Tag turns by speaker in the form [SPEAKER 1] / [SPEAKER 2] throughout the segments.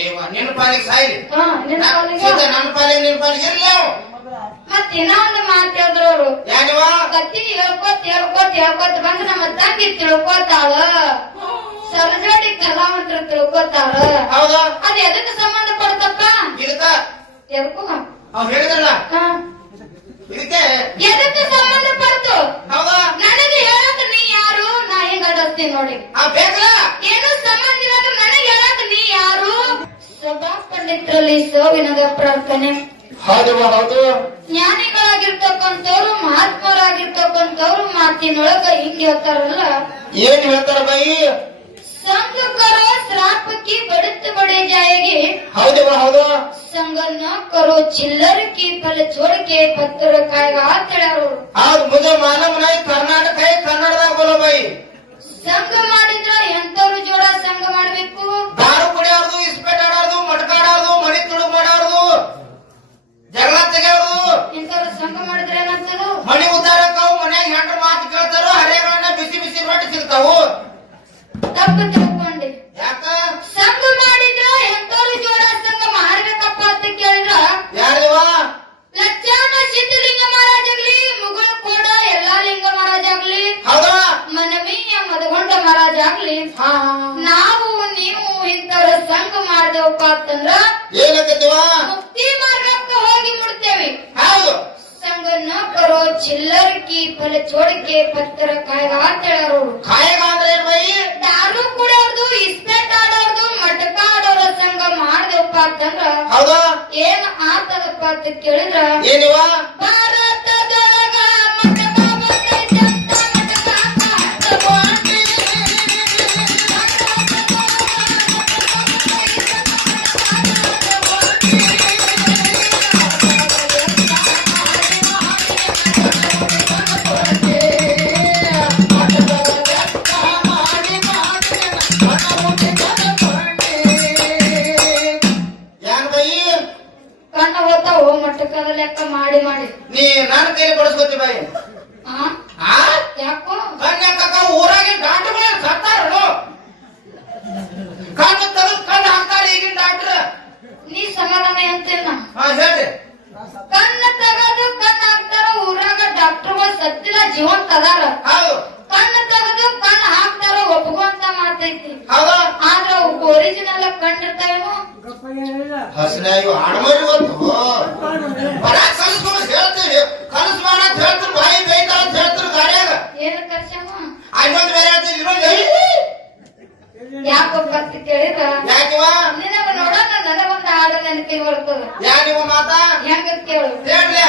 [SPEAKER 1] ಏವ ನಿನ್ನ ಪಾಲಿಗೆ ಸಾಯ್ಲಿ
[SPEAKER 2] ಹಾ ನಿನ್ನ
[SPEAKER 1] ನಾ-
[SPEAKER 2] ಪಾಲಿಗೆ
[SPEAKER 1] ಸೀದಾ ನನ್ನ ಪಾಲಿಗೆ ನಿನ್ನ ಪಾಲಿಗೆ ಇರ್ಲಿ ಅವು
[SPEAKER 2] ಮತ್ ಇನ್ನ ಒಂದು ಮಾತು ಹೇಳಿದ್ರು ಅವರು ಕತ್ತಿ ಹೇಳ್ಕೊತ್ ಹೇಳ್ಕೊತ್ ಹೇಳ್ಕೊತ್ ಬಂದ್ ನಮ್ಮ ತಂಗಿ ತಿಳ್ಕೊತಾಳ. ಸರಜೋಡಿ ಕಲಾವಂತರು ತಿಳ್ಕೊತಾಳ.
[SPEAKER 1] ಹೌದಾ?
[SPEAKER 2] ಅದ್ ಎದಕ್ಕೆ ಸಂಬಂಧ ಪಡ್ತಪ್ಪ?
[SPEAKER 1] ಇದಕ್ಕ?
[SPEAKER 2] ಎದಕ್ಕೂ
[SPEAKER 1] ಅವ್ರು ಹೇಳಿದ್ರಲ್ಲ? ಇದಕ್ಕೆ?
[SPEAKER 2] ಎದಕ್ಕೆ ಸಂಬಂಧ ಪಡ್ತು?
[SPEAKER 1] ಹೌದಾ?
[SPEAKER 2] ನನಗೆ ಹೇಳಕ್ ಕಳಿಸ್ತೀನಿ ನೋಡಿ. ಏನು ಸಂಬಂಧ ನನಗೆ ಹೇಳಕ್ ನೀ ಯಾರು? ಸಭಾ ಪಂಡಿತರಲ್ಲಿ ಸೋವಿನದ ಪ್ರಾರ್ಥನೆ.
[SPEAKER 1] ಹೌದು ಹೌದು
[SPEAKER 2] ಜ್ಞಾನಿಗಳಾಗಿರ್ತಕ್ಕಂಥವ್ರು ಮಹಾತ್ಮರಾಗಿರ್ತಕ್ಕಂಥವ್ರು ಮಾತಿನೊಳಗ ಹಿಂಗ್ ಹೇಳ್ತಾರಲ್ಲ.
[SPEAKER 1] ಏನ್ ಹೇಳ್ತಾರ ಬಾಯಿ?
[SPEAKER 2] ಸಂಘಕರ ಶ್ರಾಪಕ್ಕೆ ಬಡತ್ ಬಡೆ
[SPEAKER 1] ಜಾಯಗೆ. ಹೌದು
[SPEAKER 2] ಹೌದು ಸಂಘನ ಕರೋ ಚಿಲ್ಲರಕ್ಕೆ ಫಲ ಚೋಡಕ್ಕೆ ಪತ್ತರ ಕಾಯ್ಗ ಅಂತ
[SPEAKER 1] ಹೇಳಾರು
[SPEAKER 2] ತಪ್ಪು ತಿಳ್ಕೊಂಡಿ
[SPEAKER 1] ಯಾಕ
[SPEAKER 2] ಸಂಘ ಮಾಡಿದ್ರ ಎಂತವ್ರು ಜೋಡ ಸಂಘ ಮಾಡ್ಬೇಕಪ್ಪ ಅಂತ ಕೇಳಿದ್ರ
[SPEAKER 1] ಯಾರಿವ
[SPEAKER 2] ಲಕ್ಷಾನ ಸಿದ್ಧಲಿಂಗ ಮಹಾರಾಜಾಗ್ಲಿ ಮುಗುಳ ಕೋಡ ಎಲ್ಲಾ ಲಿಂಗ ಮಹಾರಾಜಾಗ್ಲಿ
[SPEAKER 1] ಹೌದಾ
[SPEAKER 2] ಮನವೀಯ ಮದಗೊಂಡ ಮಹಾರಾಜಾಗ್ಲಿ
[SPEAKER 1] ಹಾ
[SPEAKER 2] ನಾವು ನೀವು ಇಂಥವ್ರ ಸಂಘ ಮಾಡ್ದೇವಪ್ಪ ಅಂತಂದ್ರ
[SPEAKER 1] ಏನಕ್ಕತ್ತಿವ
[SPEAKER 2] ಮುಕ್ತಿ ಮಾರ್ಗಕ್ಕೆ ಹೋಗಿ ಮುಡ್ತೇವೆ
[SPEAKER 1] ಹೌದು
[SPEAKER 2] ಕರೋ ಚಿಲ್ಲರ್ ಕಿ ಫಲ ಪತ್ತರ ಕಾಯ್ಗ ಅಂತ ಹೇಳ್ಯಾರ ಅವ್ರು.
[SPEAKER 1] ಕಾಯಗ ಅಂದ್ರೆ ಬೈ
[SPEAKER 2] ದಾರು ಕುಡಿಯೋದು ಇಸ್ಪೆಟ್ ಆಡೋದು ಮಟಕ ಆಡೋರ ಸಂಘ ಮಾಡ್ದೇವಪ್ಪ ಅಂತಂದ್ರ
[SPEAKER 1] ಹೌದಾ?
[SPEAKER 2] ಏನ್ ಆತದಪ್ಪ ಅಂತ ಕೇಳಿದ್ರ
[SPEAKER 1] ಏನಿವ?
[SPEAKER 2] ಭಾರತದೊಳಗ ಮಾಡಿ ಮಾಡಿ.
[SPEAKER 1] ನೀ ನನ್ನ ಕೈಲಿ ಬಡಿಸ್ಕೊತಿ ಬಾಯಿ.
[SPEAKER 2] ಆ?
[SPEAKER 1] ಆ?
[SPEAKER 2] ಯಾಕೋ?
[SPEAKER 1] ಕನ್ಯಾಕಕ್ಕ ಊರಾಗಿನ ಡಾಕ್ಟರ್ಗಳ ಸತ್ತಾರನು ಕಣ್ಣು ತೆಗೆದು ಕಣ್ಣು ಹಾಕ್ತಾರೆ ಈಗಿನ ಡಾಕ್ಟರ್.
[SPEAKER 2] ನೀ ಸಮಾಧಾನ ಅಂತಿಲ್ಲ
[SPEAKER 1] ಹಾ ಹೇಳ್ರಿ.
[SPEAKER 2] ಕಣ್ಣ ತೆಗೆದು ಕಣ್ಣ ಹಾಕ್ತಾರ ಊರಾಗ ಡಾಕ್ಟರ್ಗಳು ಸತ್ತಿಲ್ಲ ಜೀವಂತ ಅದಾರ.
[SPEAKER 1] ಹೌದು.
[SPEAKER 2] ಕಣ್ಣ ತೆಗೆದು ಕಣ್ಣ ಹಾಕ್ತಾರ ಒಪ್ಕೊಂತ ಮಾಡ್ತೈತಿ
[SPEAKER 1] ಹೌದಾ.
[SPEAKER 2] ಆದ್ರ ಒರಿಜಿನಲ್ ಕಂಡಿರ್ತಾವೇನೋ?
[SPEAKER 1] ಹಸಿನಾಗಿ ಆಡಮರಿ ಗೊತ್ತು ಬರ ಕಲಿಸ್ಕೊಂಡು ಹೇಳ್ತೀವಿ ಕಲಿಸ್ ಮಾಡಕ್ ಹೇಳ್ತೀರಿ ಬಾಯಿ ಬೈತಾರ ಅಂತ ಹೇಳ್ತೀರಿ ಗಾಡ್ಯಾಗ
[SPEAKER 2] ಏನ್ ಕರ್ಸಮ್ಮ
[SPEAKER 1] ಇನ್ನೊಂದು ಬೇರೆ ಹೇಳ್ತೀರಿ ಇನ್ನೊಂದು
[SPEAKER 2] ಯಾಕಪ್ಪ ಅಂತ ಕೇಳಿದ್ರ?
[SPEAKER 1] ಯಾಕಿವ
[SPEAKER 2] ನಿನಗ ನೋಡೋಣ ನನಗೊಂದು ಹಾಡು ನೆನಪಿಗೆ ಬರ್ತದ.
[SPEAKER 1] ಯಾಕಿವ ಮಾತಾ?
[SPEAKER 2] ಹೆಂಗ ಕೇಳು.
[SPEAKER 1] ಹೇಳ್ರಿ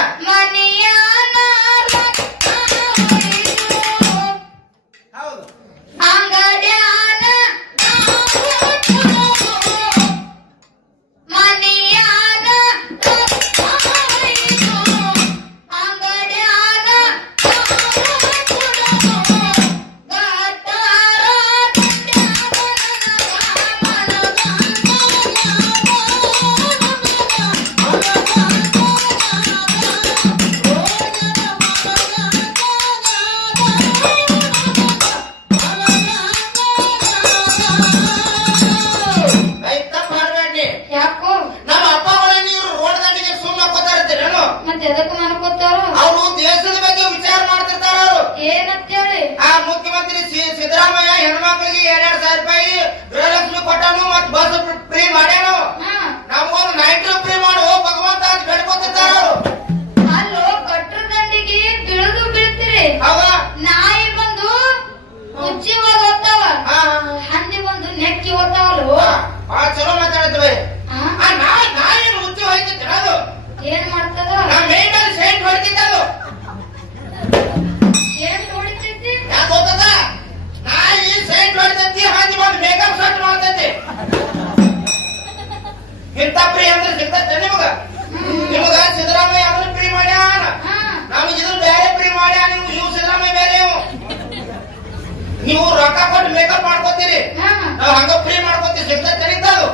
[SPEAKER 2] ನೀವು
[SPEAKER 1] ರೊಕ್ಕ ಕೊಟ್ಟು ಮೇಕಪ್ ಮಾಡ್ಕೋತೀರಿ.
[SPEAKER 2] ಹಾ.
[SPEAKER 1] ನಾವು ಹಂಗ ಫ್ರೀ ಮಾಡ್ಕೋತೀವಿ. ಸಿಗ್ತೈತೆ ಅದು.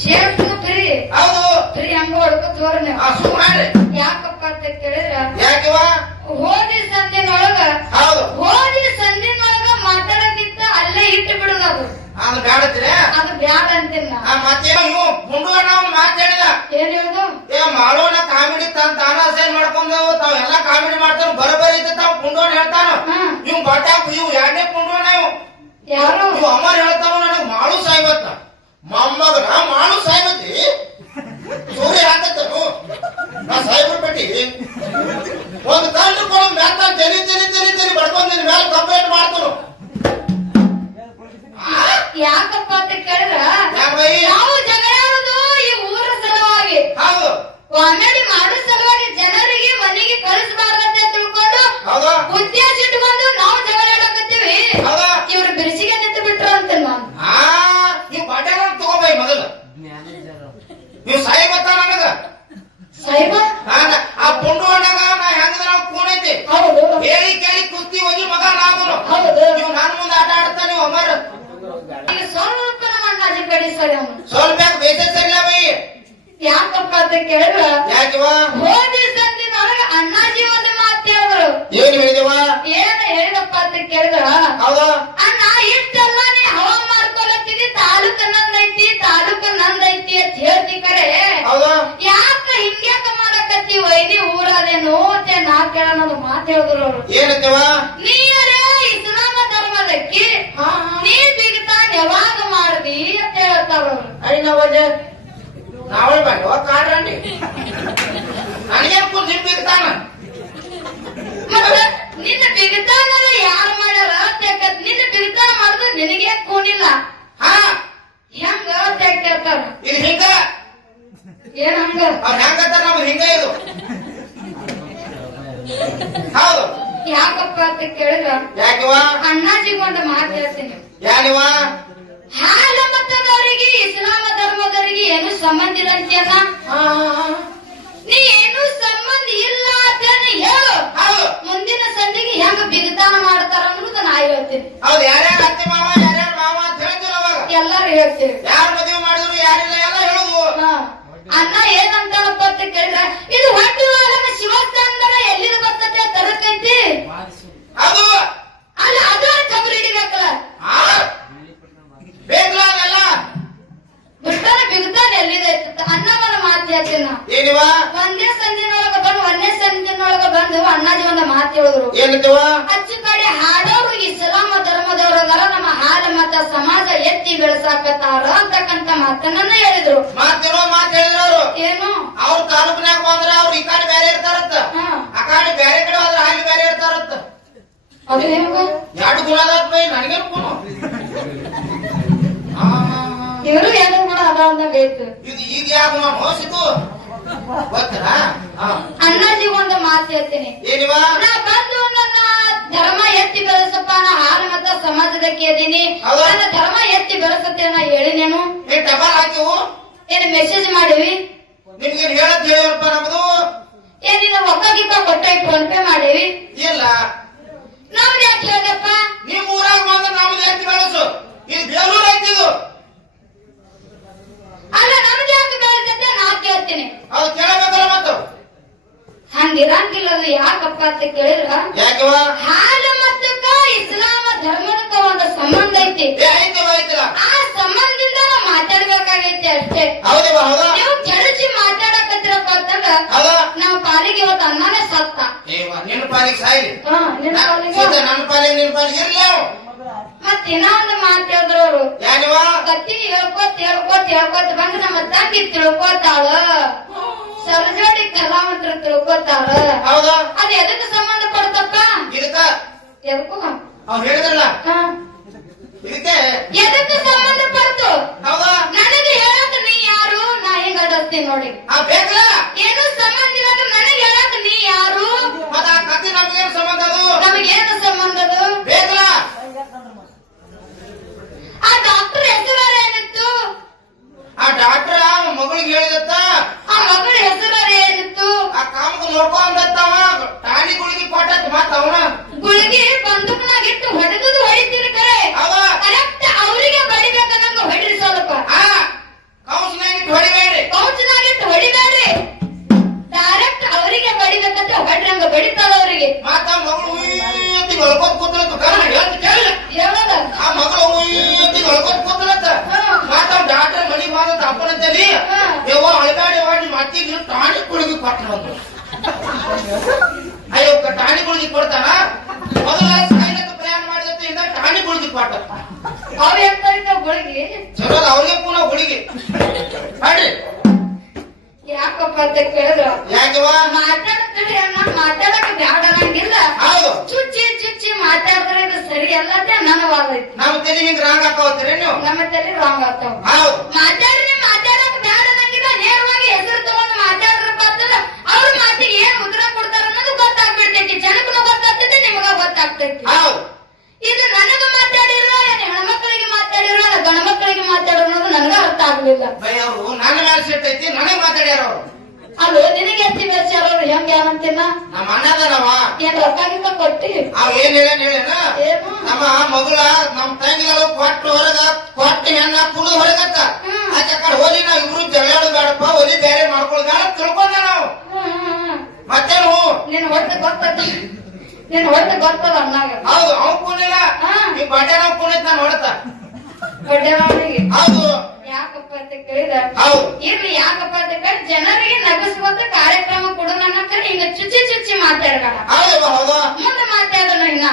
[SPEAKER 2] ಶೇಪ್ ಫ್ರೀ
[SPEAKER 1] ಹೌದು.
[SPEAKER 2] ಫ್ರೀ ಹಂಗ ಹೊಡ್ಕೋ ಹೋರ್ ನೀವು.
[SPEAKER 1] ಸುಮ್ ಮಾಡ್ರಿ
[SPEAKER 2] ಯಾಕಪ್ಪ ಅಂತ ಕೇಳಿದ್ರ?
[SPEAKER 1] ಯಾಕಿವ
[SPEAKER 2] ಹೋದಿ ಸಂದಿನೊಳಗ
[SPEAKER 1] ಹೌದು
[SPEAKER 2] ಹೋದಿ ಸಂದಿನೊಳಗ ಮಾತಾಡಕ್ಕಿಂತ ಅಲ್ಲೇ ಇಟ್ಟು ಬಿಡು ನಾವು
[SPEAKER 1] ಅದು ಬ್ಯಾಡತ್ರಿ
[SPEAKER 2] ಅದು ಬ್ಯಾಡ ಅಂತೀನಿ ನಾ
[SPEAKER 1] ಮತ್ತೆ ಇವು ಪುಂಡು ನಾವು ಮಾತಾಡಿದ
[SPEAKER 2] ಏನ್ ಹೇಳುದು
[SPEAKER 1] ಏ ಮಾಡೋಣ ಕಾಮಿಡಿ ತಾನ ತಾನ ಅಸೈನ್ ಮಾಡ್ಕೊಂಡು ತಾವ್ ಎಲ್ಲಾ ಕಾಮಿಡಿ ಮಾಡ್ತಾನ ಬರಬರಿ ಐತೆ ತಾವ್ ಪುಂಡೋನ್ ಹೇಳ್ತಾನ
[SPEAKER 2] ಹ್ಮ್.
[SPEAKER 1] ಇವ್ ಬಟ್ಟಾಕ ಇವ್ ಎರಡನೇ ಪುಂಡೋನ ಇವ್
[SPEAKER 2] ಯಾರು
[SPEAKER 1] ಇವ್ ಅಮ್ಮ ಹೇಳ್ತಾವ ನನಗ್ ಮಾಡು ಸಾಯ್ಬತ್ತ ಮೊಮ್ಮಗನ
[SPEAKER 2] ಅಣ್ಣಾಜಿ ಕಡೆ ಸರಿ ಅವ್ನು
[SPEAKER 1] ಸ್ವಲ್ಪ ಯಾಕೆ ಬೇಸೆ ಸರಿಲ್ಲ ಬೈ.
[SPEAKER 2] ಯಾಕಪ್ಪ ಅಂತ ಕೇಳಿದ್ರ
[SPEAKER 1] ಯಾಕಿವ?
[SPEAKER 2] ಹೋದ ಸಂದಿನೊಳಗ ಅಣ್ಣಾಜಿ ಒಂದು ಮಾತು ಹೇಳಿದ್ರು
[SPEAKER 1] ಏನ್ ಹೇಳಿದಿವ?
[SPEAKER 2] ಏನ ಹೇಳಿದಪ್ಪ ಅಂತ ಕೇಳಿದ್ರ
[SPEAKER 1] ಹೌದಾ?
[SPEAKER 2] ಅಣ್ಣ ಇಷ್ಟೆಲ್ಲ ನೀ ಹವಾ ಮಾಡ್ಕೊಳತ್ತಿದಿ ತಾಲೂಕ ನಂದೈತಿ ತಾಲೂಕ ನಂದೈತಿ ಅಂತ ಹೇಳ್ತಿ ಕರೆ.
[SPEAKER 1] ಹೌದಾ?
[SPEAKER 2] ಯಾಕ ಹಿಂಗ್ಯಾಕ ಮಾಡಕತ್ತಿ ವೈದಿ ಊರದೇನು ಅಂತ ನಾ ಕೇಳ ನನ್ನ ಮಾತು ಹೇಳಿದ್ರು ಅವ್ರು.
[SPEAKER 1] ಏನಂತೀವ?
[SPEAKER 2] ನೀರೇ ಇಸ್ಲಾಮ ಧರ್ಮದಕ್ಕೆ ನೀ ಬಿಗ್ತಾನ್ ಯಾವಾಗ ಮಾಡ್ದಿ ಅಂತ ಹೇಳ್ತಾರ ಅವ್ರು
[SPEAKER 1] ಅಯ್ಯ ನಾವಜ ನಾವೇ ಬಂದವ. ಕಾಡ್ರಂಡಿ ನನಗೇನ್ ಕುಂತ ನಿಂಬಿರ್ತಾನ
[SPEAKER 2] ಮತ್ತ ನಿನ್ನ ಬಿಗ್ತಾನ ಯಾರು ಮಾಡ್ಯಾರ? ನಿನ್ನ ಬಿಗ್ತಾನ ಮಾಡಿದ್ರೆ ನಿನಗೆ ಕೂನಿಲ್ಲ.
[SPEAKER 1] ಹಾ
[SPEAKER 2] ಹೆಂಗ ಕೇಳ್ತಾರ
[SPEAKER 1] ಇದು ಹಿಂಗ.
[SPEAKER 2] ಏನ್ ಹಂಗ?
[SPEAKER 1] ಅವ್ರ ಹೆಂಗತ್ತ ನಮ್ದು ಹಿಂಗ ಇದು. ಹೌದು.
[SPEAKER 2] ಯಾಕಪ್ಪ ಅಂತ ಕೇಳಿದ್ರ?
[SPEAKER 1] ಯಾಕವ
[SPEAKER 2] ಅಣ್ಣಾಜಿಗೊಂದು ಮಾತು ಹೇಳ್ತೀನಿ.
[SPEAKER 1] ಯಾನಿವ
[SPEAKER 2] ಹಾಲ ಮತದವರಿಗೆ ಇಸ್ಲಾಮ ಧರ್ಮದವರಿಗೆ ಏನು ಸಂಬಂಧ ಇಲ್ಲ ಅಂತೀಯಲ್ಲ ನೀ ಏನು ಸಂಬಂಧ ಇಲ್ಲ ಅಂತ ಹೇಳು. ಮುಂದಿನ ಸಂಧಿಗೆ ಹೆಂಗ ಬಿಗತಾನ ಮಾಡ್ತಾರ ಅನ್ನೋದು ನಾ ಹೇಳ್ತೀನಿ.
[SPEAKER 1] ಹೌದು ಯಾರ್ಯಾರ ಅತ್ತೆ ಮಾವ ಯಾರ್ಯಾರು ಮಾವ ಅಂತ ಹೇಳ್ತೀರ ಅವಾಗ?
[SPEAKER 2] ಎಲ್ಲಾರು ಹೇಳ್ತೀವಿ.
[SPEAKER 1] ಯಾರು ಮದುವೆ ಮಾಡಿದ್ರು ಯಾರಿಲ್ಲ ಎಲ್ಲ ಹೇಳುದು.
[SPEAKER 2] ಅನ್ನ ಏನಂತಾನಪ್ಪ ಅಂತ ಕೇಳಿದ್ರೆ ಇದು ಹೊಟ್ಟೆ ಶಿವಸ್ಥಾನದ ಎಲ್ಲಿಂದ ಬರ್ತತೆ ತರಕೈತಿ?
[SPEAKER 1] ಅದು
[SPEAKER 2] ಅಲ್ಲ ಅದು ಕಬರ್ ಹಿಡಿಬೇಕಲ್ಲ
[SPEAKER 1] ಆ? ಬೇಕಲ್ಲ ಅದೆಲ್ಲ
[SPEAKER 2] ಬಿಡ್ತಾನ ಬಿಗ್ತಾನ ಎಲ್ಲಿದೆ ಅನ್ನವನ್ನ ಮಾತು ಹೇಳ್ತೀನಿ ನಾ
[SPEAKER 1] ಏನಿವ
[SPEAKER 2] ಒಂದೇ ಸಂದಿನೊಳಗ ಬಂದು ಒಂದೇ ಸಂದಿನೊಳಗ ಬಂದು ಅಣ್ಣಾಜಿ ಒಂದು ಮಾತು ಹೇಳಿದ್ರು
[SPEAKER 1] ಏನಂತೀವ
[SPEAKER 2] ಅಚ್ಚು ಕಡೆ ಹಾಡೋರು ಇಸ್ಲಾಮ ಧರ್ಮದವರು ಅದಾರ ನಮ್ಮ ಹಾಲ ಮತ ಸಮಾಜ ಬೆಳೆಸಾಕತ್ತಾರ ಅಂತಕ್ಕಂತ ಮಾತನ್ನ ಹೇಳಿದ್ರು.
[SPEAKER 1] ಮಾತೇನೋ ಮಾತು ಹೇಳಿದ್ರು ಅವರು
[SPEAKER 2] ಏನು?
[SPEAKER 1] ಅವ್ರ ತಾಲೂಕಿನಾಗ ಬಂದ್ರ ಅವ್ರ ಈ ಕಡೆ ಬೇರೆ ಇರ್ತಾರತ್ತ. ಆ ಕಡೆ ಬೇರೆ ಕಡೆ ಹೋದ್ರ ಹಾಗೆ ಬೇರೆ ಇರ್ತಾರತ್ತ.
[SPEAKER 2] ಅದು ಹೆಂಗ?
[SPEAKER 1] ಎರಡು ಗುಣ ಅದಾವ ಬೈ ನನಗೇನು ಗುಣ?
[SPEAKER 2] ಇವರು ಎರಡು ಗುಣ ಅದ ಅಂದಂಗೈತು
[SPEAKER 1] ಇದು ಈಗ ಯಾವ ಗುಣ ಮೋಸಿತು ಗೊತ್ತಾ
[SPEAKER 2] ಅಣ್ಣಾಜಿ ಒಂದು ಮಾತು ಹೇಳ್ತೀನಿ.
[SPEAKER 1] ಏನಿವ?
[SPEAKER 2] ನಾ ಬಂದು ಸಮಾಜದಕ್ಕೆ ಇದೀನಿ
[SPEAKER 1] ಹೌದಾ?
[SPEAKER 2] ನನ್ನ ಧರ್ಮ ಎತ್ತಿ ಬೆಳೆಸತ್ತೆ ನಾ ಹೇಳಿನೇನು?
[SPEAKER 1] ನೀ ಟಪಾಲ್ ಹಾಕಿವು
[SPEAKER 2] ಏನು ಮೆಸೇಜ್ ಮಾಡಿವಿ?
[SPEAKER 1] ನಿಮ್ಗೆ ಹೇಳತ್ ಹೇಳಿವಲ್ಪ ನಮ್ದು?
[SPEAKER 2] ಏನಿಲ್ಲ ಒಕ್ಕ ಗಿಕ್ಕ ಕೊಟ್ಟ ಫೋನ್ ಪೇ ಮಾಡಿವಿ.
[SPEAKER 1] ಇಲ್ಲ.
[SPEAKER 2] ನಮ್ದು ಯಾಕೆ ಹೇಳಿದಪ್ಪ?
[SPEAKER 1] ನಿಮ್ ಊರಾಗ ಬಂದ್ರೆ ನಮ್ದು ಎತ್ತಿ ಬೆಳೆಸು. ಇದು ಬೇಲೂರು ಐತಿದು
[SPEAKER 2] ಅಲ್ಲ ನಮ್ದು ಯಾಕೆ ಬೆಳೆಸತ್ತೆ? ನಾ ಕೇಳ್ತೀನಿ.
[SPEAKER 1] ಅದು ಕೇಳಬೇಕಲ್ಲ ಮತ್ತು.
[SPEAKER 2] ಹಂಗಿರಂಗಿಲ್ಲ ಅದು ಯಾಕಪ್ಪ ಅಂತ ಕೇಳಿದ್ರ?
[SPEAKER 1] ಯಾಕಿವ
[SPEAKER 2] ಹಾಲು ಮತ್ತಕ್ಕ ಇಸ್ಲಾಮ ಧರ್ಮದಕ್ಕ ಒಂದು ಸಂಬಂಧ ಐತಿ
[SPEAKER 1] ಏ ಐತಿವ ಐತಿಲ್ಲ
[SPEAKER 2] ಆ ಸಂಬಂಧದಿಂದ ನಾವು ಮಾತಾಡ್ಬೇಕಾಗೈತಿ ಅಷ್ಟೇ
[SPEAKER 1] ಹೌದಾ
[SPEAKER 2] ನೀವು ಕೆಡಚಿ ಮಾತಾಡಕತ್ತಿರಪ್ಪ ಅಂತಂದ್ರ
[SPEAKER 1] ಹೌದಾ
[SPEAKER 2] ನಮ್ಮ ಪಾಲಿಗೆ ಇವತ್ತು ಅನ್ನನೇ ಸತ್ತ.
[SPEAKER 1] ಏವ ನಿನ್ನ ಪಾಲಿಗೆ ಸಾಯ್ಲಿ
[SPEAKER 2] ಹಾ, ನಿನ್ನ ಪಾಲಿಗೆ
[SPEAKER 1] ನನ್ನ ಪಾಲಿಗೆ ನಿನ್ನ ಪಾಲಿಗೆ ಇರ್ಲಿ ಅವು
[SPEAKER 2] ಮತ್ ಇನ್ನ ಒಂದು ಮಾತು ಹೇಳಿದ್ರು ಅವ್ರು.
[SPEAKER 1] ಯಾನಿವ
[SPEAKER 2] ಕತ್ತಿ ಹೇಳ್ಕೋತ್ ಹೇಳ್ಕೋತ್ ಹೇಳ್ಕೋತ್ ಬಂದ್ ನಮ್ಮ ತಂಗಿ ತಿಳ್ಕೋತಾಳ. ಸರಜೋಡಿ ಕಲಾವಂತರು ತಿಳ್ಕೋತಾಳ.
[SPEAKER 1] ಹೌದಾ?
[SPEAKER 2] ಅದ್ ಎದಕ್ಕೆ ಸಂಬಂಧ ಪಡ್ತಪ್ಪ
[SPEAKER 1] ಇದಕ್ಕ
[SPEAKER 2] ಎದಕ್ಕೂ
[SPEAKER 1] ಅವ್ರು ಹೇಳಿದ್ರಲ್ಲ. ಇದಕ್ಕೆ
[SPEAKER 2] ಎದಕ್ಕೆ ಸಂಬಂಧ ಪಡ್ತು
[SPEAKER 1] ಹೌದಾ
[SPEAKER 2] ನನಗೆ ಹೇಳಕ್ ನೀ ಯಾರು ನಾ ಹಿಂಗ ಅಡಸ್ತೀನಿ ನೋಡಿ.
[SPEAKER 1] ಆ ಬೇಕಲ್ಲ
[SPEAKER 2] ಏನು ಸಂಬಂಧ ಇಲ್ಲ ಅಂದ್ರೆ ನನಗೆ ಹೇಳಕ್ ನೀ ಯಾರು?
[SPEAKER 1] ಮತ್ತ ಆ ಕತ್ತಿ ನಮ್ಗೇನ್ ಸಂಬಂಧ ಅದು?
[SPEAKER 2] ನಮಗೇನು ಸಂಬಂಧ ಅದು?
[SPEAKER 1] ಬೇಕಲ್ಲ
[SPEAKER 2] ಆ ಡಾಕ್ಟರ್ ಹೆಸರು ಏನಿತ್ತು?
[SPEAKER 1] ಆ ಡಾಕ್ಟರ್ ಮಗಳಿಗೆ ಹೇಳಿದತ್ತ?
[SPEAKER 2] ಆ ಮಗಳ ಹೆಸರು ಏನಿತ್ತು?
[SPEAKER 1] ಆ ಕಾಮಕ್ಕೆ ನೋಡ್ಕೊಂಡತ್ತವ ಟಾಣಿ ಗುಳಿಗೆ ಕೊಟ್ಟತ್ ಮತ್ತ ಅವನ.
[SPEAKER 2] ಗುಳಿಗೆ ಬಂದೂಕ್ನಾಗ ಇಟ್ಟು ಹೊಡೆದು ಹೊಡಿತೀರಿ ಕರೆ
[SPEAKER 1] ಹೌದಾ
[SPEAKER 2] ಕರೆಕ್ಟ್ ಅವರಿಗೆ ಬಡಿಬೇಕಂಗ ಹೊಡಿರಿ ಸ್ವಲ್ಪ
[SPEAKER 1] ಆ ಕೌನ್ಸಿಲಾಗ ಇಟ್ಟು ಹೊಡಿಬೇಡ್ರಿ.
[SPEAKER 2] ಇಟ್ಟು ಹೊಡಿಬೇಡ್ರಿ. ಡೈರೆಕ್ಟ್ ಅವರಿಗೆ ಬಡಿಬೇಕಂತ ಹೊಡ್ರಂಗ ಬಡಿತದ ಅವರಿಗೆ
[SPEAKER 1] ಮತ್ತ ಮಗಳು ಉಯ್ಯತ್ತಿ ಹೊಳ್ಕೊತ್ ಕೂತ್ರಂತ ಕರ್ನ ಹೇಳ್ತಿ ಕೇಳಿ.
[SPEAKER 2] ಹೇಳೋದ
[SPEAKER 1] ಆ ಮಗಳು ಉಯ್ಯತ್ತಿ ಯಾಕವಾ
[SPEAKER 2] ಮಾತಾಡ್ತೀರಿ ಮಾತಾಡಕ್ಕೆ ಮಾತಾಡಕ್ ಬ್ಯಾಡ ಅನ್ನಂಗಿಲ್ಲ
[SPEAKER 1] ಹೌದು.
[SPEAKER 2] ಚುಚ್ಚಿ ಚುಚ್ಚಿ ಮಾತಾಡಿದ್ರೆ ಇದು ಸರಿ ಅಲ್ಲದೆ ನನ್ನ ವಾದ ಐತಿ
[SPEAKER 1] ನಮ್ಮ ತಲೆ ಹಿಂಗ್ ರಾಂಗ್ ಹಾಕೋತೀರಿ ನೀವು?
[SPEAKER 2] ನಮ್ಮ ತಲೆ ರಾಂಗ್
[SPEAKER 1] ಹೌದು.
[SPEAKER 2] ಮಾತಾಡ್ರಿ ಮಾತಾಡಕ್ ಬ್ಯಾಡ ಅನ್ನಂಗಿಲ್ಲ ನೇರವಾಗಿ ಹೆಸರು ತಗೊಂಡು ಮಾತಾಡ್ರಪ್ಪ ಅಂತಂದ್ರ ಅವ್ರ ಮಾತಿಗೆ ಏನ್ ಉತ್ತರ ಕೊಡ್ತಾರ ಅನ್ನೋದು ಗೊತ್ತಾಗ್ಬಿಡ್ತೈತಿ. ಜನಕ್ಕೂ ಗೊತ್ತಾಗ್ತೈತಿ ನಿಮಗ ಗೊತ್ತಾಗ್ತೈತಿ. ಇದು ನನಗ ಮಾತಾಡಿರೋ ಏನ್ ಹೆಣ್ಮಕ್ಳಿಗೆ ಮಾತಾಡಿರೋ ಗಂಡ ಮಕ್ಕಳಿಗೆ ಮಾತಾಡೋ ಅನ್ನೋದು ನನಗ ಅರ್ಥ ಆಗ್ಲಿಲ್ಲ.
[SPEAKER 1] ಭಯ ಅವರು ನನ್ನ ಐತಿ ನನಗ್ ಮಾತಾಡ್ಯಾರ ಅವ್ರು.
[SPEAKER 2] ಅಲ್ಲೋ ನಿನಗೆ ಎತ್ತಿ ಬೆಚ್ಚಾರ ಹೆಂಗೆ ಹೆಂಗ್
[SPEAKER 1] ನಮ್ಮ ಅಣ್ಣದನವ.
[SPEAKER 2] ಏನ್ ರೊಕ್ಕ ಗಿಕ್ಕ ಕೊಟ್ಟಿ?
[SPEAKER 1] ಅವ್ ಏನ್ ಹೇಳೇನ್ ಹೇಳೇನ?
[SPEAKER 2] ಏನು?
[SPEAKER 1] ನಮ್ಮ ಮಗಳ ನಮ್ ತಂಗಿಗಳು ಕೊಟ್ಟು ಹೊರಗ ಕೊಟ್ಟು ಹೆಣ್ಣ ಕುಡಿದು ಹೊರಗತ್ತ ಕಡೆ ಹೋಲಿ ನಾವ್ ಇಬ್ರು ಜಗಳಾಡು ಬೇಡಪ್ಪ ಒಲಿ ಬೇರೆ ಮಾಡ್ಕೊಳ್ಬೇಡ ತಿಳ್ಕೊಂಡ ನಾವು. ಮತ್ತೇನು?
[SPEAKER 2] ನಿನ್ ಹೊಟ್ಟೆ ಗೊತ್ತದ ನಿನ್ ಹೊಟ್ಟೆ ಗೊತ್ತದ ಅನ್ನಾಗ
[SPEAKER 1] ಹೌದು ಅವ್
[SPEAKER 2] ಕೂಲಿಲ್ಲ
[SPEAKER 1] ಈ ಬಟ್ಟೆ ನಾವು ಕುಣಿತ್ ನಾನು
[SPEAKER 2] ಹೊಟ್ಟೆ ಅವನಿಗೆ.
[SPEAKER 1] ಹೌದು.
[SPEAKER 2] ಯಾಕಪ್ಪ ಅಂತ ಕೇಳಿದ
[SPEAKER 1] ಹೌದು.
[SPEAKER 2] ಇರ್ಲಿ ಯಾಕಪ್ಪ ಅಂತ ಕೇಳಿ ಜನರಿಗೆ ನಗಿಸುವಂತ ಕಾರ್ಯಕ್ರಮ ಕೊಡೋಣ ಹಿಂಗ ಚುಚ್ಚಿ ಚುಚ್ಚಿ ಮಾತಾಡ್ಬೇಡ. ಮುಂದೆ ಮಾತಾಡೋಣ ಇನ್ನ.